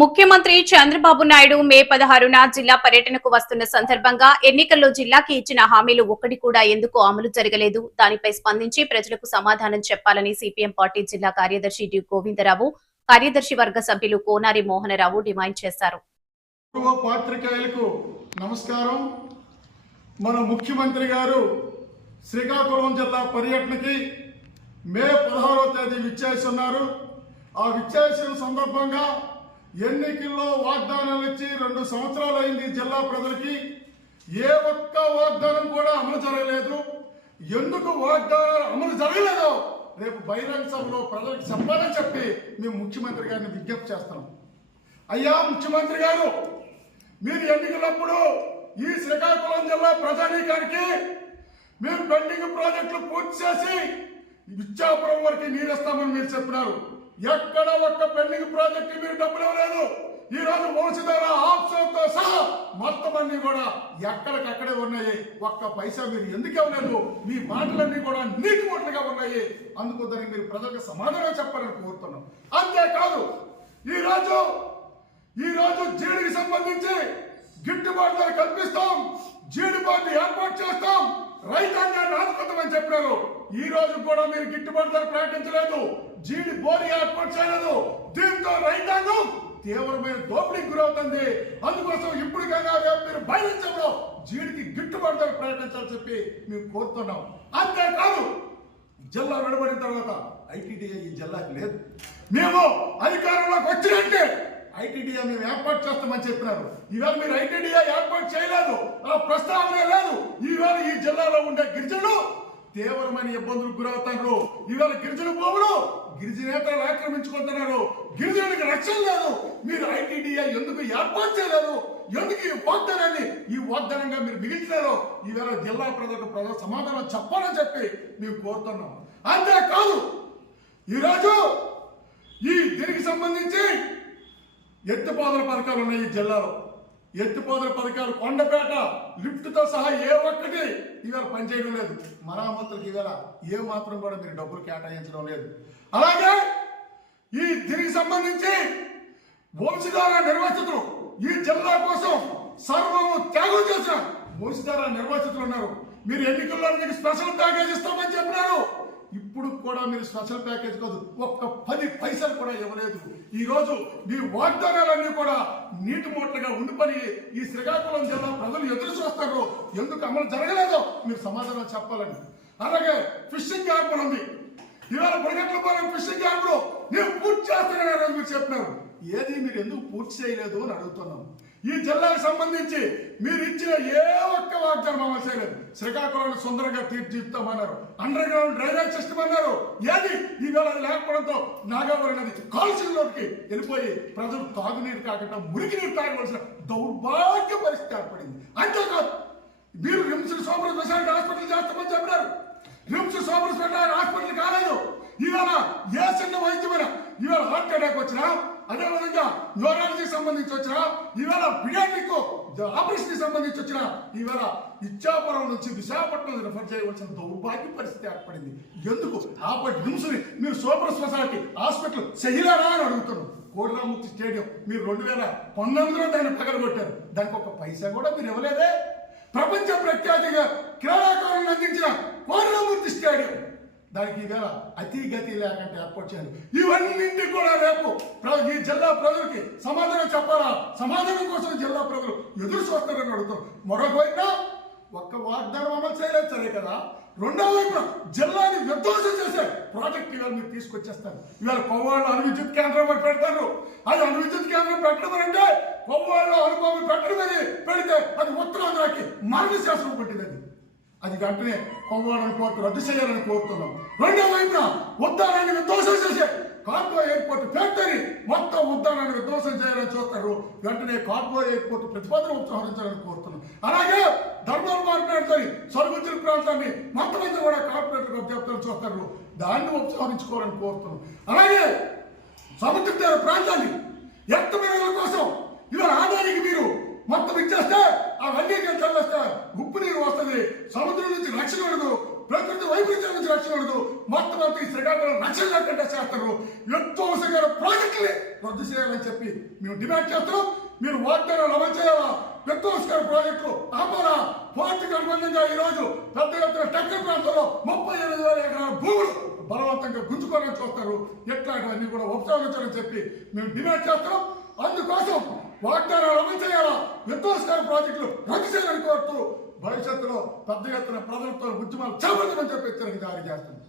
ముఖ్యమంత్రి చంద్రబాబు నాయుడు మే 16న జిల్లా పర్యటనకు వస్తున్న సందర్భంగా ఎన్నికల్లో జిల్లాకి ఇచ్చిన హామీలు ఒక్కటి కూడా ఎందుకు అమలు జరగలేదు, దానిపై స్పందించి ప్రజలకు సమాధానం చెప్పాలని సిపిఎం పార్టీ జిల్లా కార్యదర్శి డి గోవిందరావు, కార్యదర్శి వర్గ సభ్యులు కోనారి మోహనరావు డిమాండ్ చేశారు. నమస్కారం. మన ముఖ్యమంత్రి గారు శ్రీకాకుళం జిల్లా పర్యటనకి మే 16వ తేదీ విచ్చేస్తున్నారు. ఆ విచ్చేసిన సందర్భంగా ఎన్నికల్లో వాగ్దానాలు ఇచ్చి 2 సంవత్సరాలు అయింది. జిల్లా ప్రజలకి ఏ ఒక్క వాగ్దానం కూడా అమలు జరగలేదు. ఎందుకు వాగ్దానాలు అమలు జరగలేదో రేపు బహిరంగ సభలో ప్రజలకు చెప్పాలని చెప్పి మేము ముఖ్యమంత్రి గారిని విజ్ఞప్తి చేస్తాం. అయ్యా ముఖ్యమంత్రి గారు, మీరు ఎన్నికలప్పుడు ఈ శ్రీకాకుళం జిల్లా ప్రజానీకానికి మీరు పెండింగ్ ప్రాజెక్టులు పూర్తి చేసి ఇచ్చాపురం వరకు నీరు ఇస్తామని మీరు చెప్పినారు. ఎక్కడ ఒక్క పెండింగ్ ప్రాజెక్టు మీరు డబ్బులు ఇవ్వలేదు. ఈ రోజు వంశధార ఆప్షన్తో సహా మొత్తం అన్ని కూడా ఎక్కడికక్కడే ఉన్నాయి. ఒక్క పైసా మీరు ఎందుకు ఇవ్వలేదు? మీ మాటలన్నీ కూడా నీటి మూటలుగా ఉన్నాయి. అందుకు దానికి మీరు ప్రజలకు సమాధానం చెప్పాలని కోరుతున్నాం. అంతేకాదు ఈరోజు జీడికి సంబంధించి గిట్టుబాటు ధర కల్పిస్తాం, జీడిపాటు ఏర్పాటు చేస్తాం, రైతాంగాన్ని ఆదుకుంటామని చెప్పినారు. ఈ రోజు కూడా మీరు గిట్టుబాటు ధర ప్రకటించలేదు, జీడి బోరి ఏర్పాటు చేయలేదు. దీంతో రైతాంగం తీవ్రమైన దోపిడీకి గురవుతుంది. అందుకోసం ఇప్పటికైనా రేపు మీరు బయలుదేరలో జీడికి గిట్టుబాటు ధర ప్రకటించాలని చెప్పి మేము కోరుతున్నాం. అంతేకాదు జిల్లా విడబడిన తర్వాత ఐటీడీఏ ఈ జిల్లాకి లేదు. మేము అధికారంలోకి వచ్చినట్టే ఐటీడీఏ మేము ఏర్పాటు చేస్తామని చెప్పినారు. ఈవేళ మీరు ఐటీడీఏ ఏర్పాటు చేయలేదు, ఆ ప్రస్తావన లేదు. ఈవేళ ఈ జిల్లాలో ఉండే గిరిజనులు తీవ్రమైన ఇబ్బందులకు గురవుతారు. ఈవేళ గిరిజన భూములు గిరిజనేతలు ఆక్రమించుకుంటున్నారు. గిరిజనులకు రక్షణ లేదు. మీరు ఐటీడీఏ ఎందుకు ఏర్పాటు చేయలేదు? ఎందుకు ఈ వాగ్దానంగా మీరు మిగిల్చారో ఈవేళ జిల్లా ప్రజలకు సమాధానం చెప్పాలని చెప్పి మేము కోరుతున్నాం. అంతేకాదు ఈరోజు దీనికి సంబంధించి ఎత్తిపోతల పథకాలు ఉన్నాయి. ఈ జిల్లాలో ఎత్తిపోతల పథకాలు కొండపేట లిఫ్ట్తో సహా ఏ ఒక్కటి ఇవాళ పనిచేయడం లేదు. మరామతులకు ఇవాళ ఏ మాత్రం కూడా మీరు డబ్బులు కేటాయించడం లేదు. అలాగే దీనికి సంబంధించి వంశధార నిర్వాసితులు ఈ జిల్లా కోసం సర్వము త్యాగం చేసిన వంశధార నిర్వాసితులు ఉన్నారు. మీరు ఎన్నికల్లో మీకు స్పెషల్ ప్యాకేజ్ ఇస్తామని చెప్పినారు. ఇప్పుడు కూడా మీరు స్పెషల్ ప్యాకేజ్ కాదు, ఒక్క 10 పైసలు కూడా ఇవ్వలేదు. ఈ రోజు మీ వాగ్దానాలన్నీ కూడా నీటి మూటలుగా ఉండిపోయి ఈ శ్రీకాకుళం జిల్లా ప్రజలు ఎదురు చూస్తారు. ఎందుకు అమలు జరగలేదో మీరు సమాధానం చెప్పాలని. అలాగే ఫిషింగ్ హార్బర్ ఉంది. ఇవాళ పొడిగట్లపాలెం ఫిషింగ్ హార్బర్ నేను పూర్తి చేస్తానని మీరు చెప్పినారు. ఏది మీరు ఎందుకు పూర్తి చేయలేదు అని అడుగుతున్నాం. ఈ జిల్లాకు సంబంధించి మీరు ఇచ్చిన ఏ ఒక్క వాగ్దానం అమలు చేయలేదు. శ్రీకాకుళంలో సుందరంగా తీర్చిదిద్దామన్నారు, అండర్ గ్రౌండ్ డ్రైనేజ్ సిస్టమ్ అన్నారు. ఏది ఈవేళ అది లేకపోవడంతో నాగావరి నది కాలుష్యంలోకి వెళ్ళిపోయి ప్రజలు తాగునీరు కాకుండా మురికి నీరు తాగవలసిన దౌర్భాగ్య పరిస్థితి ఏర్పడింది. అంతేకాదు మీరు రిమ్స్ సూపర్ స్పెషాలిటీ హాస్పిటల్ చేస్తామని చెప్పినారు. రిమ్స్ సూపర్ స్పెషాలిటీ హాస్పిటల్ కాలేదు. ఇవాళ ఏ చిన్న వైద్యమైన ఇవాళ హార్ట్ అటాక్ వచ్చినా, అదేవిధంగా న్యూరాలజీకి సంబంధించి వచ్చినా, ఇవాళ పిడియాట్రిక్ ఆపరేషన్ సంబంధించి వచ్చినా ఇవాళ ఇచ్చాపురం నుంచి విశాఖపట్నం రిఫర్ చేయవలసిన దౌర్భాగ్య పరిస్థితి ఏర్పడింది. ఎందుకు రిమ్స్ ని మీరు సూపర్ స్పెషాలిటీ హాస్పిటల్ చేయలేరా అని అడుగుతున్నాం. కోడిరామూర్తి స్టేడియం మీరు 2019లో దాన్ని పగలగొట్టారు. దానికి ఒక పైసా కూడా మీరు ఇవ్వలేదే. ప్రపంచ ప్రఖ్యాతిగా క్రీడాకారులను అందించిన కోడిరామూర్తి స్టేడియం దానికి ఈవేళ అతి గతి లేకుండా ఏర్పాటు చేయాలి. ఇవన్నింటి కూడా రేపు ఈ జిల్లా ప్రజలకి సమాధానం చెప్పాలా? సమాధానం కోసం జిల్లా ప్రజలు ఎదురు చూస్తారని అడుగుతాం. మరొక వైపున ఒక్క వాగ్దానం అమలు చేయలేదు సరే కదా, రెండో వైపున జిల్లాని విధ్వంసం చేసే ప్రాజెక్ట్ ఇవాళ మీరు తీసుకొచ్చేస్తారు. ఇవాళ కొవ్వాళ్ళు అణు విద్యుత్ కేంద్రం పెడతారు. అది అణు విద్యుత్ కేంద్రం పెట్టడం అంటే కొవ్వాళ్ళు అనుభవం పెట్టడం పెడితే అది ఉత్తరాంధ్రకి మార్గశాస్త్రం పట్టింది. అది వెంటనే కొవ్వాలని కోర్టు రద్దు చేయాలని కోరుతున్నాం. రెండో వైపున ఉద్దానాన్ని విధ్వంసం చేసే కార్గో ఎయిర్పోర్ట్ ఫ్యాక్టరీ మొత్తం ఉద్దానాన్ని విధ్వంసం చేయాలని చూస్తారు. వెంటనే కార్గో ఎయిర్పోర్ట్ ప్రతిపాదన ఉపసంహరించాలని కోరుతున్నాం. అలాగే ధర్మల్ మార్కెట్ సరుగుజుల ప్రాంతాన్ని మొత్తం మంది కూడా కార్పొరేటర్ అభ్యర్థులు చూస్తారు. దాన్ని ఉపసంహరించుకోవాలని కోరుతున్నాం. అలాగే సముద్ర తీర ప్రాంతాన్ని ఎత్తమైన కోసం ఇవాళ ఆదాయానికి మీరు మొత్తం ఇచ్చేస్తే అవన్నీ చల్లేస్తే ఉప్పు నీరు వస్తుంది. సముద్రం నుంచి రక్షణ ఉండదు. ప్రకృతి వైపరీత్యం నుంచి రక్షణ ఉండదు. మొత్తం అంతా ఈ శ్రీకాకుళం రక్షణ లేకుండా చేస్తారు. ఎత్తోసగారు ప్రాజెక్టుని రద్దు చేయాలని చెప్పి మేము డిమాండ్ చేస్తాం. మీరు వాగ్దానాలు అమలు చేయాలా? ఎత్తోసగారు ప్రాజెక్టులు ఆపాలా? పోర్టుకు అనుబంధంగా ఈ రోజు పెద్ద ఎత్తున టెక్కల్ ప్రాంతంలో 38,000 ఎకరాల భూములు బలవంతంగా గుంజుకోవాలని చూస్తారు. ఎట్లాంటివన్నీ కూడా ఉపసంహరించాలని చెప్పి మేము డిమాండ్ చేస్తాం. అందుకోసం వాగ్దానాలు అమలు చేయాలా? ఎత్తోసగారు ప్రాజెక్టులు రద్దు చేయాలని కోరుతూ భవిష్యత్తులో పెద్ద ఎత్తున ప్రజలతో ఉద్యమాలు చేపడతామని చెప్పి హెచ్చరిక జారీ చేస్తున్నాం.